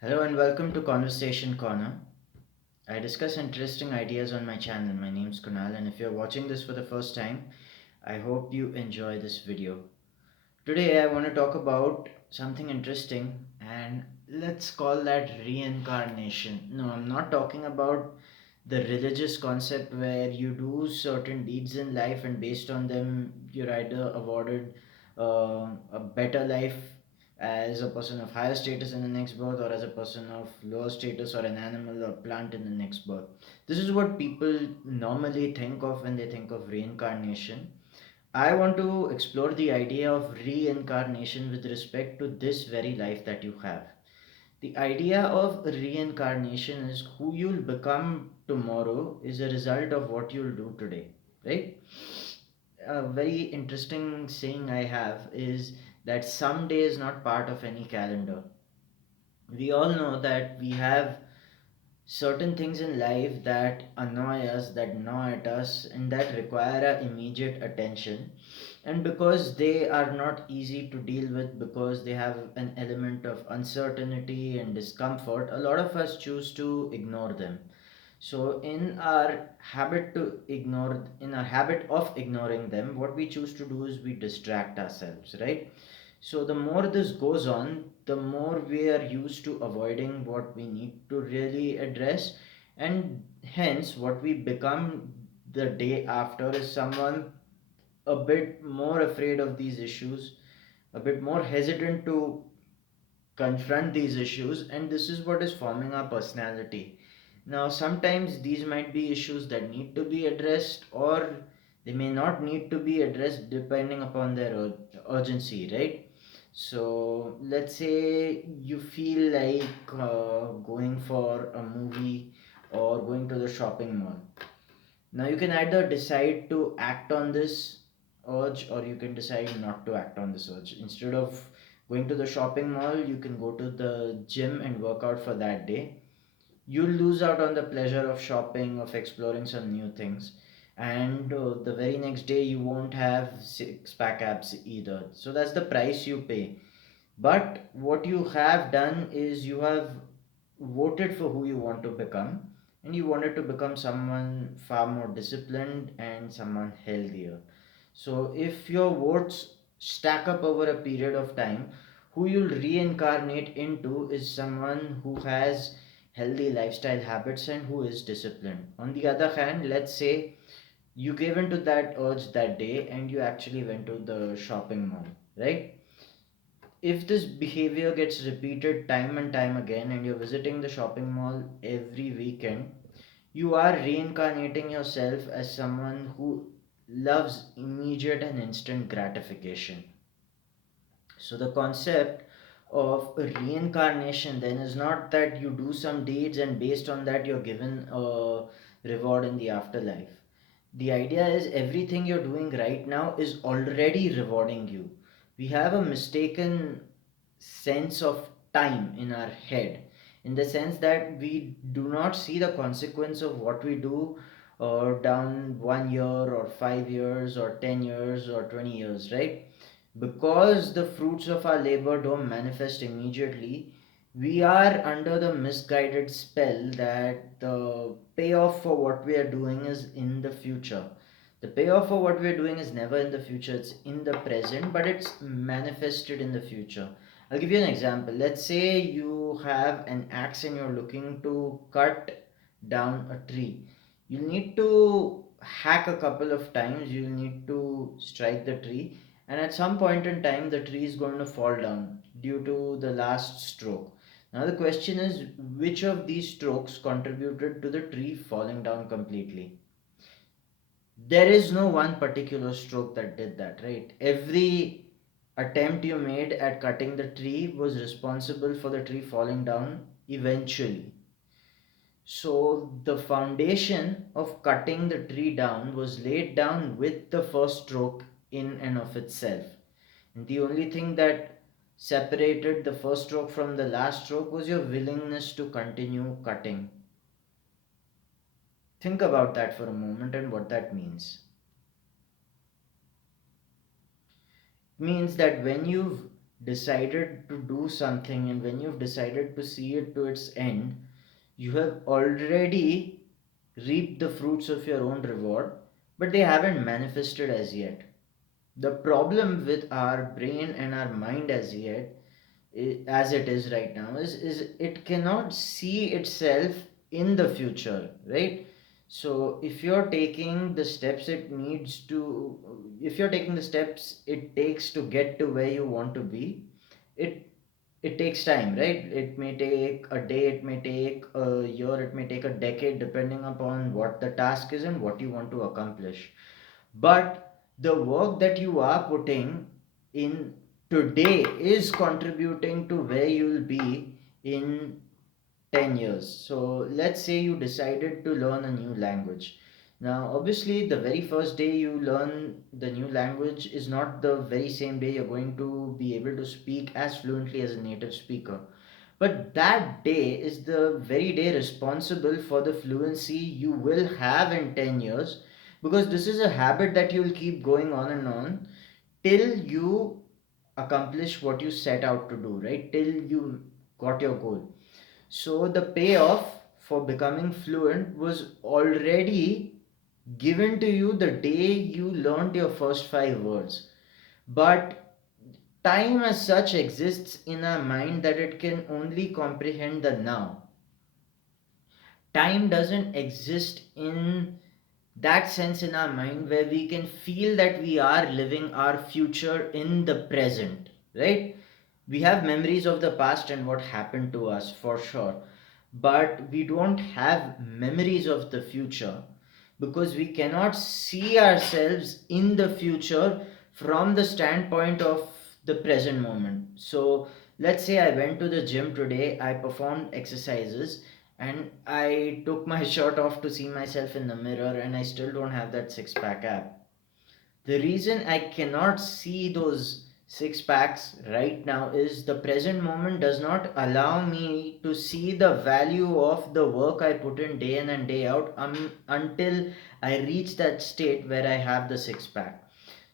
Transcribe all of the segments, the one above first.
Hello and welcome to Conversation Corner. I discuss interesting ideas on my channel. My name's Kunal, and if you're watching this for the first time, I hope you enjoy this video. Today, I want to talk about something interesting, and let's call that reincarnation. No, I'm not talking about the religious concept where you do certain deeds in life, and based on them, you're either awarded a better life as a person of higher status in the next birth, or as a person of lower status, or an animal or plant in the next birth. This is what people normally think of when they think of reincarnation. I want to explore the idea of reincarnation with respect to this very life that you have. The idea of reincarnation is who you'll become tomorrow is a result of what you'll do today, right? A very interesting saying I have is that someday is not part of any calendar. We all know that we have certain things in life that annoy us, that gnaw at us, and that require our immediate attention. And because they are not easy to deal with, because they have an element of uncertainty and discomfort, a lot of us choose to ignore them. So in our habit of ignoring them, what we choose to do is we distract ourselves, right? So the more this goes on, the more we are used to avoiding what we need to really address, and hence what we become the day after is someone a bit more afraid of these issues, a bit more hesitant to confront these issues, and this is what is forming our personality. Now, sometimes these might be issues that need to be addressed, or they may not need to be addressed depending upon their urgency, right? So, let's say you feel like going for a movie or going to the shopping mall. Now, you can either decide to act on this urge, or you can decide not to act on this urge. Instead of going to the shopping mall, you can go to the gym and work out for that day. You'll lose out on the pleasure of shopping, of exploring some new things. And the very next day, you won't have six pack abs either. So that's the price you pay. But what you have done is you have voted for who you want to become, and you wanted to become someone far more disciplined and someone healthier. So, if your votes stack up over a period of time, who you'll reincarnate into is someone who has healthy lifestyle habits and who is disciplined. On the other hand, let's say you gave into that urge that day and you actually went to the shopping mall, right? If this behavior gets repeated time and time again, and you're visiting the shopping mall every weekend, you are reincarnating yourself as someone who loves immediate and instant gratification. So the concept of reincarnation then is not that you do some deeds and based on that you're given a reward in the afterlife. The idea is everything you're doing right now is already rewarding you. We have a mistaken sense of time in our head, in the sense that we do not see the consequence of what we do down 1 year or 5 years or 10 years or 20 years, right? Because the fruits of our labor don't manifest immediately, we are under the misguided spell that the payoff for what we are doing is in the future. The payoff for what we are doing is never in the future, it's in the present, but it's manifested in the future. I'll give you an example. Let's say you have an axe and you're looking to cut down a tree. You'll need to hack a couple of times, you'll need to strike the tree, and at some point in time the tree is going to fall down due to the last stroke. Now the question is, which of these strokes contributed to the tree falling down completely? There is no one particular stroke that did that, right? Every attempt you made at cutting the tree was responsible for the tree falling down eventually. So the foundation of cutting the tree down was laid down with the first stroke in and of itself. And the only thing that separated the first stroke from the last stroke was your willingness to continue cutting. Think about that for a moment and what that means. It means that when you've decided to do something, and when you've decided to see it to its end, you have already reaped the fruits of your own reward, but they haven't manifested as yet. The problem with our brain and our mind as yet, as it is right now, is it cannot see itself in the future, right? So if you're taking the steps it takes to get to where you want to be, it it takes time, right? It may take a day, it may take a year, it may take a decade, depending upon what the task is and what you want to accomplish. But the work that you are putting in today is contributing to where you'll be in 10 years. So let's say you decided to learn a new language. Now, obviously, the very first day you learn the new language is not the very same day you're going to be able to speak as fluently as a native speaker. But that day is the very day responsible for the fluency you will have in 10 years, because this is a habit that you'll keep going on and on till you accomplish what you set out to do, right? Till you got your goal. So the payoff for becoming fluent was already given to you the day you learned your first five words. But time as such exists in our mind that it can only comprehend the now. Time doesn't exist in that sense in our mind where we can feel that we are living our future in the present, right? We have memories of the past and what happened to us for sure, but we don't have memories of the future because we cannot see ourselves in the future from the standpoint of the present moment. So let's say I went to the gym today, I performed exercises, and I took my shirt off to see myself in the mirror, and I still don't have that six pack ab. The reason I cannot see those six packs right now is the present moment does not allow me to see the value of the work I put in day in and day out, until I reach that state where I have the six pack.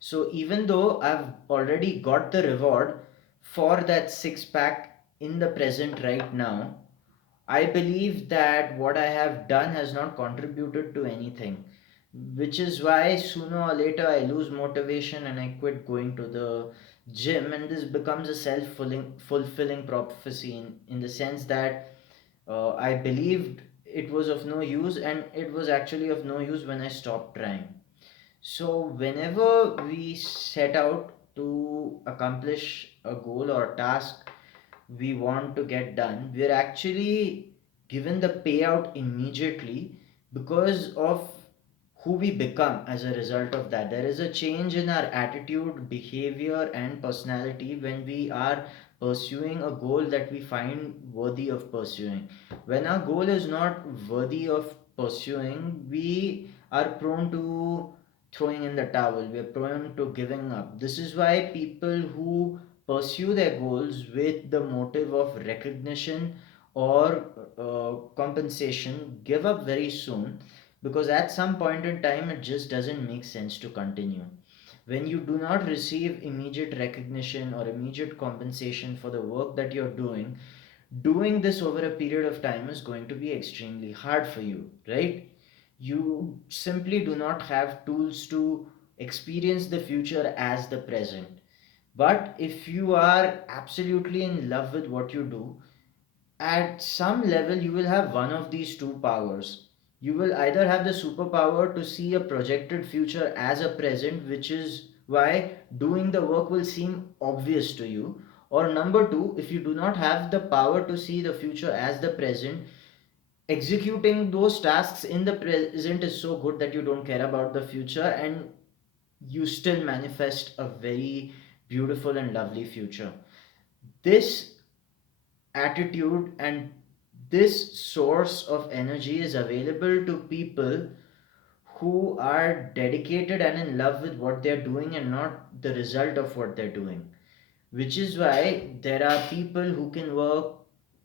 So even though I've already got the reward for that six pack in the present right now, I believe that what I have done has not contributed to anything, which is why sooner or later I lose motivation and I quit going to the gym, and this becomes a self fulfilling prophecy in the sense that I believed it was of no use, and it was actually of no use when I stopped trying. So, whenever we set out to accomplish a goal or task we want to get done, we're actually given the payout immediately because of who we become as a result of that. There is a change in our attitude, behavior, and personality when we are pursuing a goal that we find worthy of pursuing. When our goal is not worthy of pursuing, we are prone to throwing in the towel, we are prone to giving up. This is why people who pursue their goals with the motive of recognition or compensation give up very soon, because at some point in time it just doesn't make sense to continue. When you do not receive immediate recognition or immediate compensation for the work that you're doing this over a period of time is going to be extremely hard for you, right? You simply do not have tools to experience the future as the present. But if you are absolutely in love with what you do, at some level you will have one of these two powers. You will either have the superpower to see a projected future as a present, which is why doing the work will seem obvious to you. Or number two, if you do not have the power to see the future as the present, executing those tasks in the present is so good that you don't care about the future, and you still manifest a very beautiful and lovely future. This attitude and this source of energy is available to people who are dedicated and in love with what they're doing and not the result of what they're doing. Which is why there are people who can work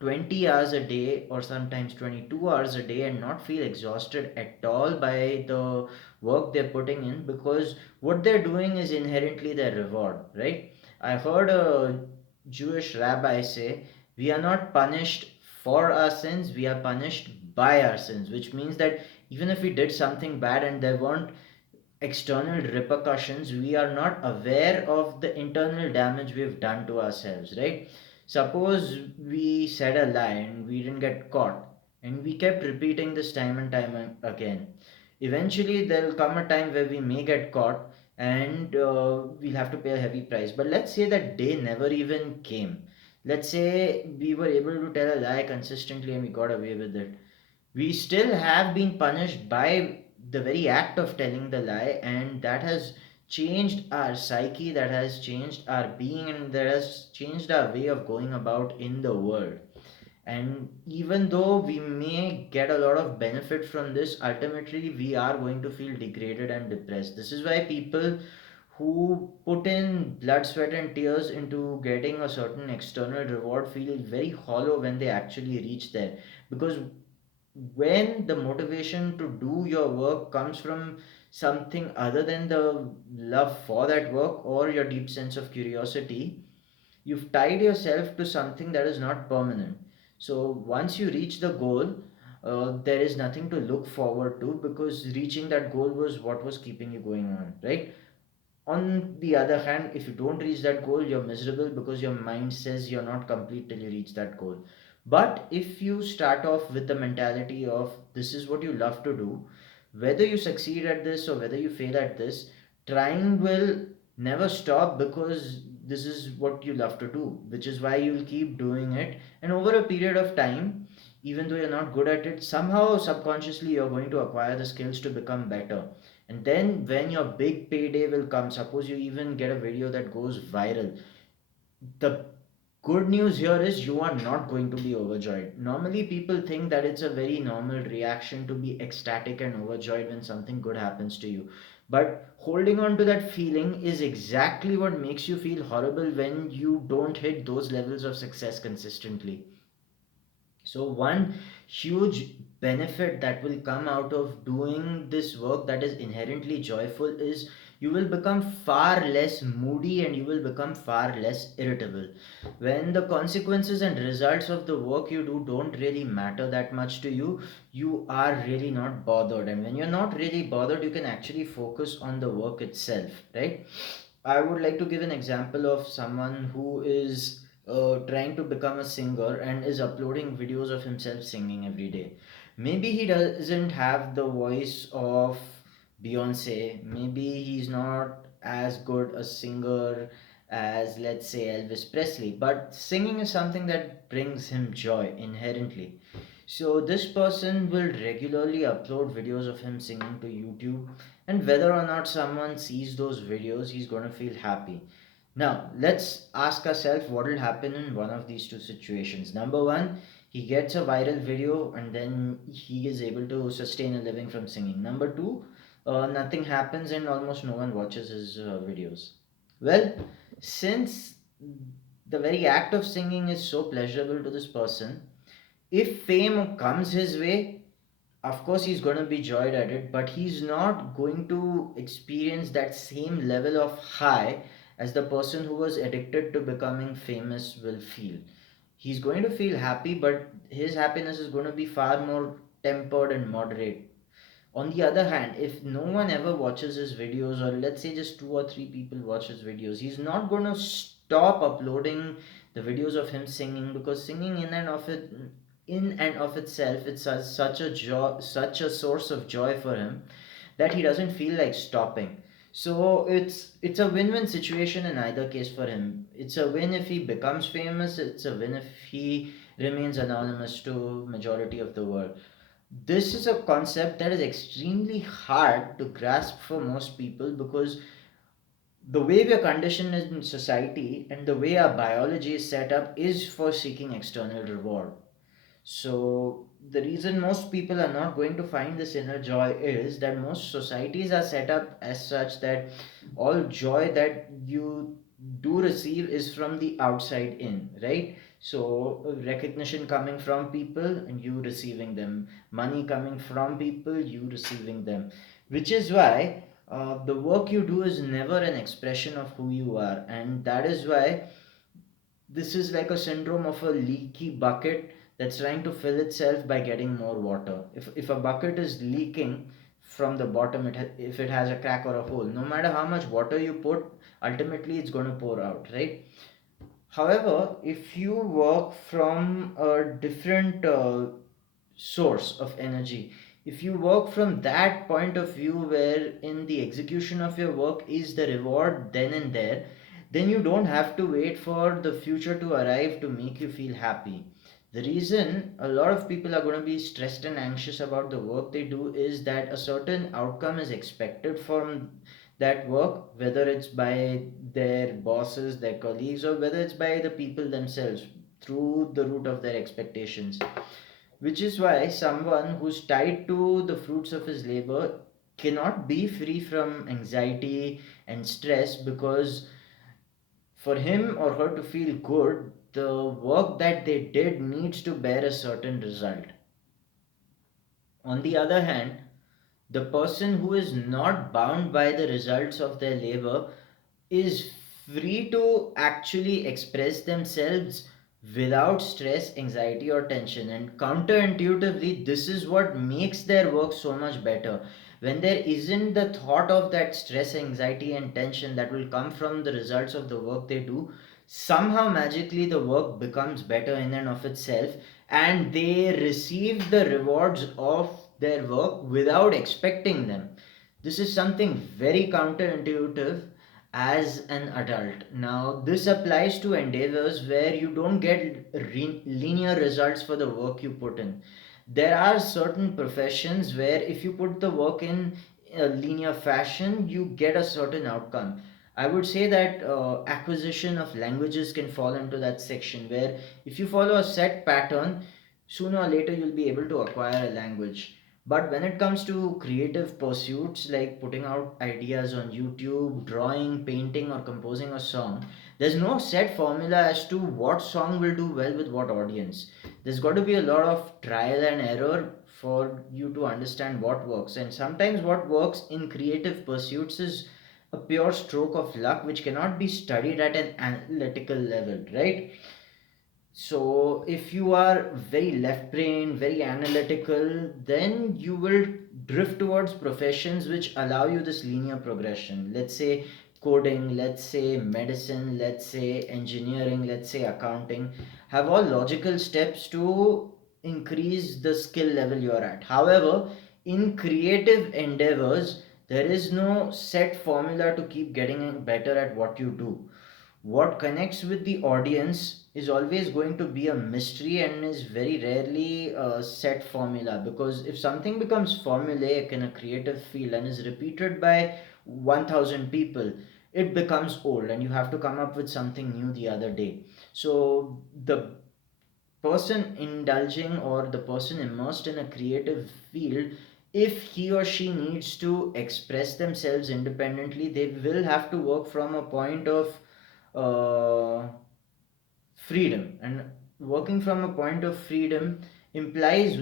20 hours a day or sometimes 22 hours a day and not feel exhausted at all by the work they're putting in, because what they're doing is inherently their reward, right? I heard a Jewish rabbis say, we are not punished for our sins, we are punished by our sins, which means that even if we did something bad and there weren't external repercussions, we are not aware of the internal damage we've done to ourselves, right? Suppose we said a lie and we didn't get caught, and we kept repeating this time and time again. Eventually, there'll come a time where we may get caught and we'll have to pay a heavy price. But let's say that day never even came. Let's say we were able to tell a lie consistently and we got away with it. We still have been punished by the very act of telling the lie, and that has changed our psyche, that has changed our being, and that has changed our way of going about in the world. And even though we may get a lot of benefit from this, ultimately we are going to feel degraded and depressed. This is why people who put in blood, sweat, and tears into getting a certain external reward feel very hollow when they actually reach there. Because when the motivation to do your work comes from something other than the love for that work or your deep sense of curiosity, you've tied yourself to something that is not permanent. So once you reach the goal, there is nothing to look forward to, because reaching that goal was what was keeping you going on, right? On the other hand, if you don't reach that goal, you're miserable because your mind says you're not complete till you reach that goal. But if you start off with the mentality of this is what you love to do, whether you succeed at this or whether you fail at this, trying will never stop, because this is what you love to do, which is why you'll keep doing it. And over a period of time, even though you're not good at it, somehow subconsciously you're going to acquire the skills to become better. And then when your big payday will come, suppose you even get a video that goes viral, the good news here is you are not going to be overjoyed. Normally, people think that it's a very normal reaction to be ecstatic and overjoyed when something good happens to you. But holding on to that feeling is exactly what makes you feel horrible when you don't hit those levels of success consistently. So, one huge benefit that will come out of doing this work that is inherently joyful is you will become far less moody and you will become far less irritable. When the consequences and results of the work you do don't really matter that much to you, you are really not bothered. And when you're not really bothered, you can actually focus on the work itself, right? I would like to give an example of someone who is trying to become a singer and is uploading videos of himself singing every day. Maybe he doesn't have the voice of Beyonce. Maybe he's not as good a singer as, let's say, Elvis Presley. But singing is something that brings him joy inherently. So this person will regularly upload videos of him singing to YouTube, and whether or not someone sees those videos, he's going to feel happy. Now, let's ask ourselves what will happen in one of these two situations. Number one, he gets a viral video and then he is able to sustain a living from singing. Number two, nothing happens and almost no one watches his videos. Well, since the very act of singing is so pleasurable to this person, if fame comes his way, of course he's going to be joyed at it, but he's not going to experience that same level of high as the person who was addicted to becoming famous will feel. He's going to feel happy, but his happiness is going to be far more tempered and moderate. On the other hand, if no one ever watches his videos, or let's say just two or three people watch his videos, he's not going to stop uploading the videos of him singing, because singing in and of itself, it's such a joy, such a source of joy for him, that he doesn't feel like stopping. So it's a win-win situation in either case for him. It's a win if he becomes famous, it's a win if he remains anonymous to majority of the world. This is a concept that is extremely hard to grasp for most people, because the way we are conditioned in society and the way our biology is set up is for seeking external reward. So, the reason most people are not going to find this inner joy is that most societies are set up as such that all joy that you do receive is from the outside in, right? So, recognition coming from people and you receiving them, money coming from people, you receiving them, which is why the work you do is never an expression of who you are, and that is why This is like a syndrome of a leaky bucket that's trying to fill itself by getting more water. If a bucket is leaking from the bottom, if it has a crack or a hole, no matter how much water you put, ultimately it's going to pour out, right? However, if you work from a different source of energy, if you work from that point of view where in the execution of your work is the reward then and there, then you don't have to wait for the future to arrive to make you feel happy. The reason a lot of people are going to be stressed and anxious about the work they do is that a certain outcome is expected from that work, whether it's by their bosses, their colleagues, or whether it's by the people themselves through the root of their expectations. Which is why someone who's tied to the fruits of his labor cannot be free from anxiety and stress, because for him or her to feel good, the work that they did needs to bear a certain result. On the other hand, the person who is not bound by the results of their labor is free to actually express themselves without stress, anxiety, or tension. And counterintuitively, this is what makes their work so much better. When there isn't the thought of that stress, anxiety, and tension that will come from the results of the work they do, somehow magically the work becomes better in and of itself, and they receive the rewards of their work without expecting them. This is something very counterintuitive as an adult. Now, this applies to endeavors where you don't get linear results for the work you put in. There are certain professions where if you put the work in a linear fashion, you get a certain outcome. I would say that acquisition of languages can fall into that section where if you follow a set pattern, sooner or later you'll be able to acquire a language. But when it comes to creative pursuits like putting out ideas on YouTube, drawing, painting, or composing a song, there's no set formula as to what song will do well with what audience. There's got to be a lot of trial and error for you to understand what works. And sometimes what works in creative pursuits is a pure stroke of luck which cannot be studied at an analytical level, right? So, if you are very left brain, very analytical, then you will drift towards professions which allow you this linear progression. Let's say coding, let's say medicine, let's say engineering, let's say accounting, have all logical steps to increase the skill level you're at. However, in creative endeavors, there is no set formula to keep getting better at what you do. What connects with the audience is always going to be a mystery and is very rarely a set formula, because if something becomes formulaic in a creative field and is repeated by 1000 people, it becomes old and you have to come up with something new the other day. So the person indulging or the person immersed in a creative field, if he or she needs to express themselves independently, they will have to work from a point of uh, freedom. And working from a point of freedom implies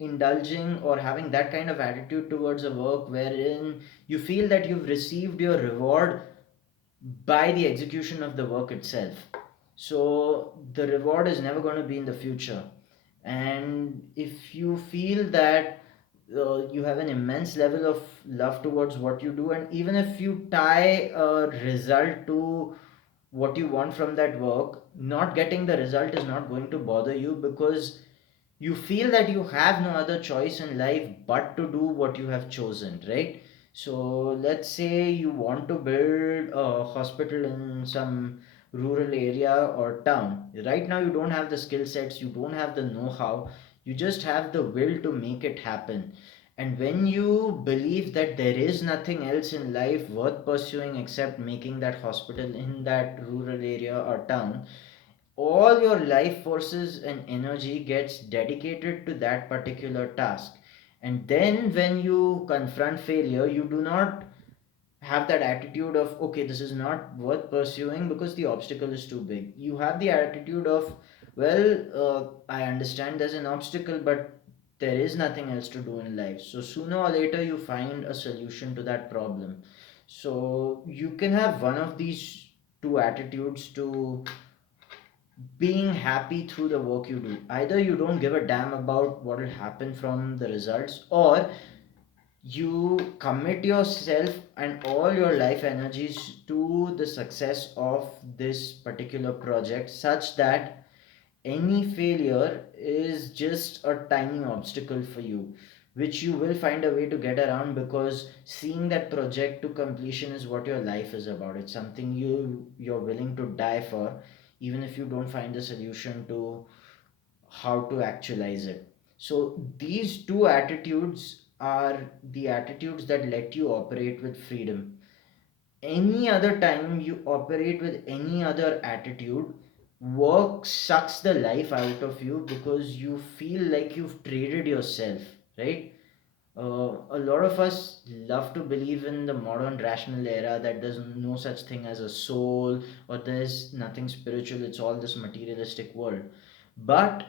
indulging or having that kind of attitude towards a work wherein you feel that you've received your reward by the execution of the work itself. So the reward is never going to be in the future. And if you feel that you have an immense level of love towards what you do, and even if you tie a result to what you want from that work, not getting the result is not going to bother you, because you feel that you have no other choice in life but to do what you have chosen, right? So let's say you want to build a hospital in some rural area or town. Right now you don't have the skill sets, you don't have the know-how, you just have the will to make it happen. And when you believe that there is nothing else in life worth pursuing except making that hospital in that rural area or town, all your life forces and energy gets dedicated to that particular task. And then when you confront failure, you do not have that attitude of, okay, this is not worth pursuing because the obstacle is too big. You have the attitude of, well, I understand there's an obstacle, but there is nothing else to do in life, so sooner or later you find a solution to that problem. So you can have one of these two attitudes to being happy through the work you do. Either you don't give a damn about what will happen from the results, or you commit yourself and all your life energies to the success of this particular project, such that any failure is just a tiny obstacle for you, which you will find a way to get around, because seeing that project to completion is what your life is about. It's something you're willing to die for, even if you don't find the solution to how to actualize it. So these two attitudes are the attitudes that let you operate with freedom. Any other time you operate with any other attitude, work sucks the life out of you, because you feel like you've traded yourself, right? A lot of us love to believe in the modern rational era that there's no such thing as a soul, or there's nothing spiritual, it's all this materialistic world. But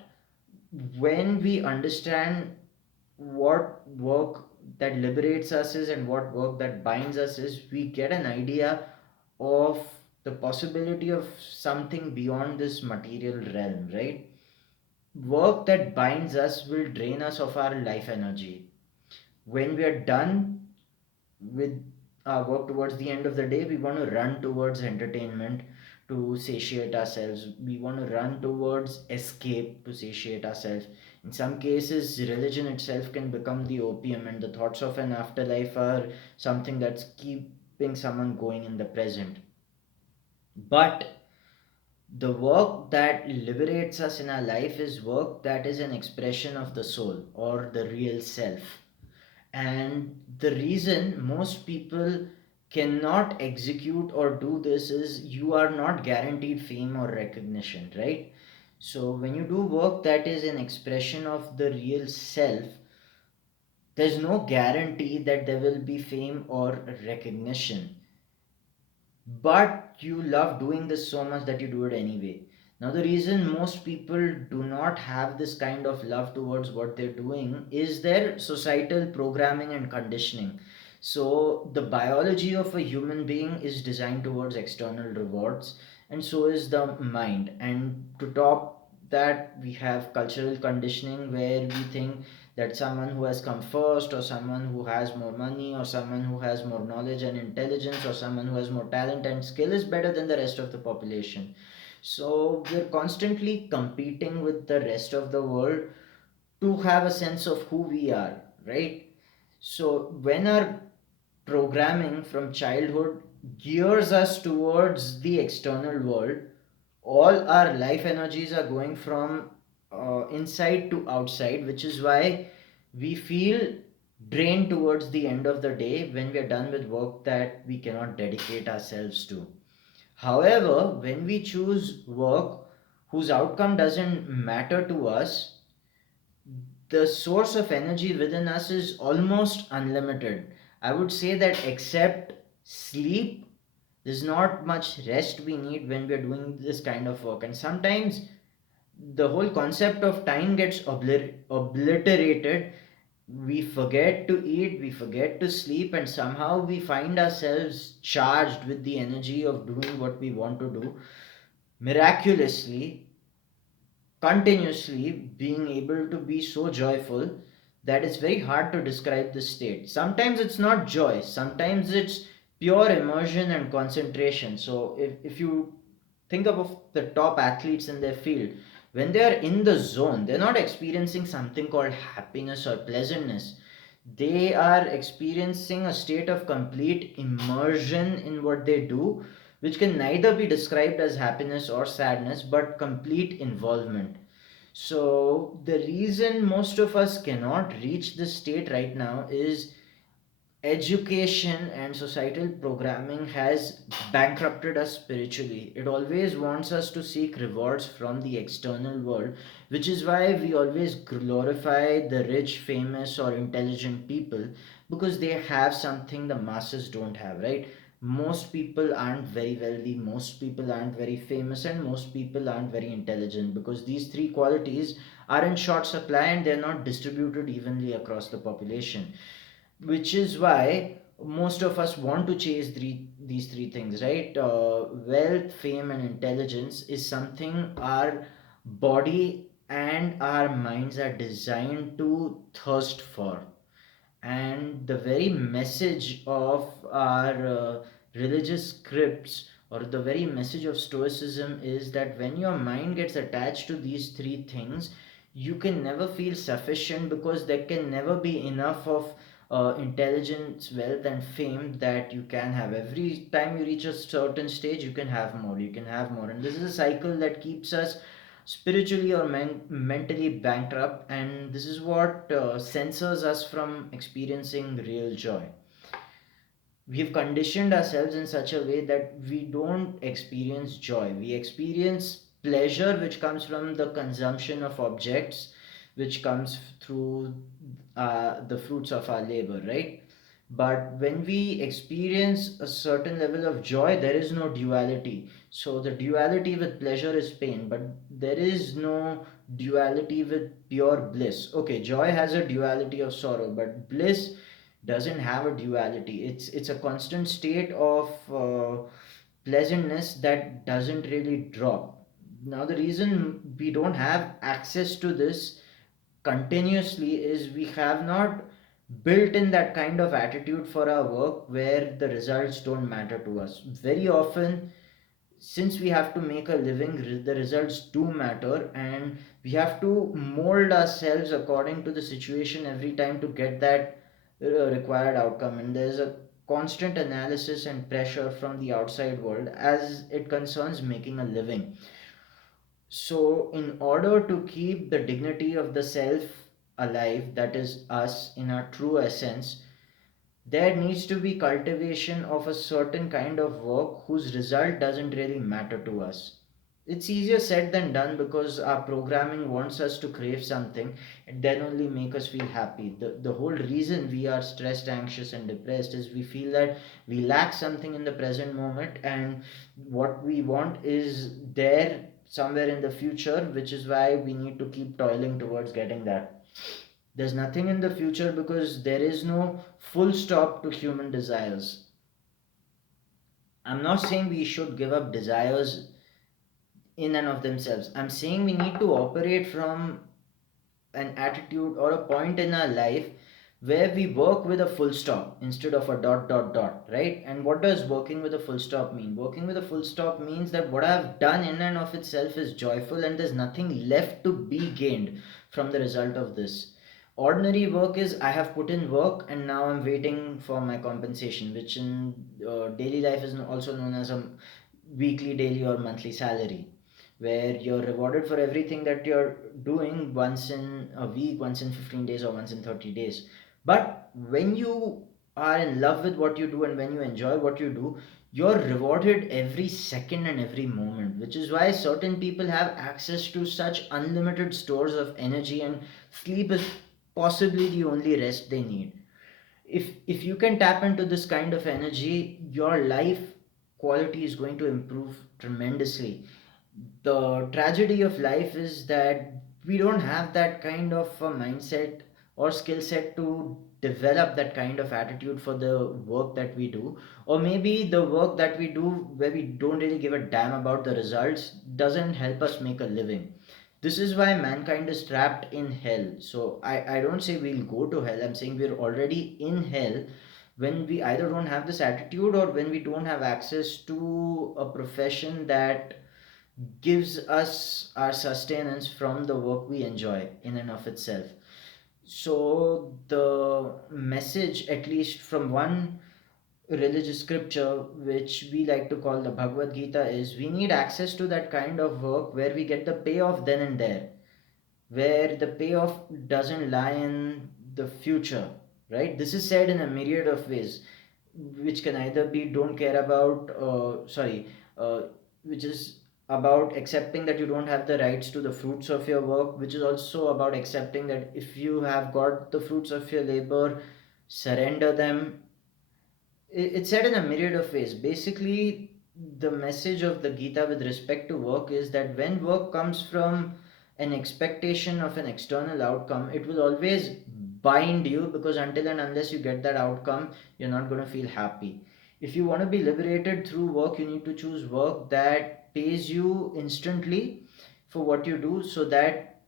when we understand what work that liberates us is and what work that binds us is, we get an idea of the possibility of something beyond this material realm, right? Work that binds us will drain us of our life energy. When we are done with our work towards the end of the day, we want to run towards entertainment to satiate ourselves. We want to run towards escape to satiate ourselves. In some cases, religion itself can become the opium, and the thoughts of an afterlife are something that's keeping someone going in the present. But the work that liberates us in our life is work that is an expression of the soul or the real self. And the reason most people cannot execute or do this is you are not guaranteed fame or recognition, right? So when you do work that is an expression of the real self, there's no guarantee that there will be fame or recognition, but you love doing this so much that you do it anyway. Now, the reason most people do not have this kind of love towards what they're doing is their societal programming and conditioning. So, the biology of a human being is designed towards external rewards, and so is the mind. And to top that, we have cultural conditioning where we think that someone who has come first, or someone who has more money, or someone who has more knowledge and intelligence, or someone who has more talent and skill is better than the rest of the population. So we're constantly competing with the rest of the world to have a sense of who we are, right? So when our programming from childhood gears us towards the external world, all our life energies are going from inside to outside, which is why we feel drained towards the end of the day when we are done with work that we cannot dedicate ourselves to. However, when we choose work whose outcome doesn't matter to us, the source of energy within us is almost unlimited. I would say that except sleep, there's not much rest we need when we're doing this kind of work. And sometimes the whole concept of time gets obliterated. We forget to eat, we forget to sleep, and somehow we find ourselves charged with the energy of doing what we want to do. Miraculously, continuously being able to be so joyful that it's very hard to describe the state. Sometimes it's not joy, sometimes it's pure immersion and concentration. So if you think of the top athletes in their field, when they are in the zone, they're not experiencing something called happiness or pleasantness. They are experiencing a state of complete immersion in what they do, which can neither be described as happiness or sadness, but complete involvement. So, the reason most of us cannot reach this state right now is education and societal programming has bankrupted us spiritually. It always wants us to seek rewards from the external world, which is why we always glorify the rich, famous, or intelligent people, because they have something the masses don't have, right? Most people aren't very wealthy, most people aren't very famous, and most people aren't very intelligent, because these three qualities are in short supply and they're not distributed evenly across the population, which is why, most of us want to chase these three things, right? Wealth, fame, and intelligence is something our body and our minds are designed to thirst for. And the very message of our religious scripts, or the very message of stoicism, is that when your mind gets attached to these three things, you can never feel sufficient, because there can never be enough of intelligence, wealth, and fame that you can have. Every time you reach a certain stage, you can have more, you can have more, and this is a cycle that keeps us spiritually or mentally bankrupt, and this is what censors us from experiencing real joy. We've conditioned ourselves in such a way that we don't experience joy. We experience pleasure, which comes from the consumption of objects, which comes through the fruits of our labor, right? But when we experience a certain level of joy, there is no duality. So the duality with pleasure is pain, but there is no duality with pure bliss. Okay, joy has a duality of sorrow, but bliss doesn't have a duality. It's a constant state of pleasantness that doesn't really drop. Now the reason we don't have access to this continuously is we have not built in that kind of attitude for our work where the results don't matter to us. Very often, since we have to make a living, the results do matter, and we have to mold ourselves according to the situation every time to get that required outcome. And there's a constant analysis and pressure from the outside world as it concerns making a living. So, in order to keep the dignity of the self alive, that is us in our true essence, there needs to be cultivation of a certain kind of work whose result doesn't really matter to us. It's easier said than done, because our programming wants us to crave something and then only make us feel happy. The whole reason we are stressed, anxious, and depressed is we feel that we lack something in the present moment, and what we want is there somewhere in the future, which is why we need to keep toiling towards getting that. There's nothing in the future because there is no full stop to human desires. I'm not saying we should give up desires in and of themselves. I'm saying we need to operate from an attitude or a point in our life where we work with a full stop instead of a dot dot dot, right? And what does working with a full stop mean? Working with a full stop means that what I've done in and of itself is joyful, and there's nothing left to be gained from the result of this. Ordinary work is I have put in work and now I'm waiting for my compensation, which in daily life is also known as a weekly, daily, or monthly salary, where you're rewarded for everything that you're doing once in a week, once in 15 days, or once in 30 days. But when you are in love with what you do and when you enjoy what you do, you're rewarded every second and every moment, which is why certain people have access to such unlimited stores of energy, and sleep is possibly the only rest they need. If you can tap into this kind of energy, your life quality is going to improve tremendously. The tragedy of life is that we don't have that kind of a mindset or skill set to develop that kind of attitude for the work that we do, or maybe the work that we do where we don't really give a damn about the results doesn't help us make a living. This is why mankind is trapped in hell. So I don't say we'll go to hell, I'm saying we're already in hell when we either don't have this attitude, or when we don't have access to a profession that gives us our sustenance from the work we enjoy in and of itself. So, the message, at least from one religious scripture, which we like to call the Bhagavad Gita, is we need access to that kind of work where we get the payoff then and there, where the payoff doesn't lie in the future, right? This is said in a myriad of ways, which can either be don't care about, uh, which is about accepting that you don't have the rights to the fruits of your work, which is also about accepting that if you have got the fruits of your labor, surrender them. It's said in a myriad of ways. Basically, the message of the Gita with respect to work is that when work comes from an expectation of an external outcome, it will always bind you, because until and unless you get that outcome, you're not going to feel happy. If you want to be liberated through work, you need to choose work that pays you instantly for what you do, so that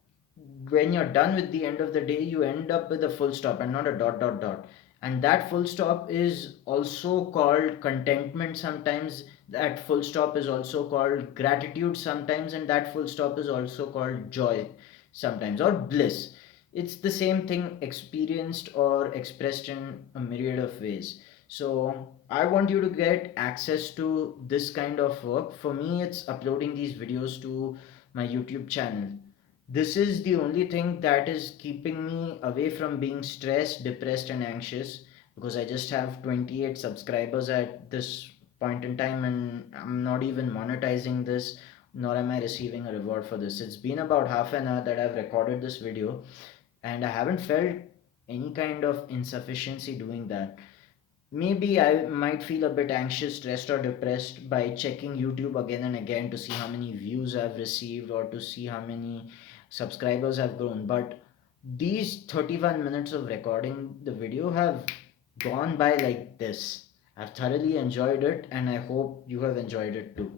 when you're done with the end of the day, you end up with a full stop and not a dot dot dot. And that full stop is also called contentment sometimes, that full stop is also called gratitude sometimes, and that full stop is also called joy sometimes, or bliss. It's the same thing experienced or expressed in a myriad of ways. So I want you to get access to this kind of work. For me, it's uploading these videos to my YouTube channel. This is the only thing that is keeping me away from being stressed, depressed, and anxious, because I just have 28 subscribers at this point in time, and I'm not even monetizing this, nor am I receiving a reward for this. It's been about half an hour that I've recorded this video, and I haven't felt any kind of insufficiency doing that. Maybe I might feel a bit anxious, stressed, or depressed by checking YouTube again and again to see how many views I've received or to see how many subscribers have grown. But these 31 minutes of recording the video have gone by like this. I've thoroughly enjoyed it, and I hope you have enjoyed it too.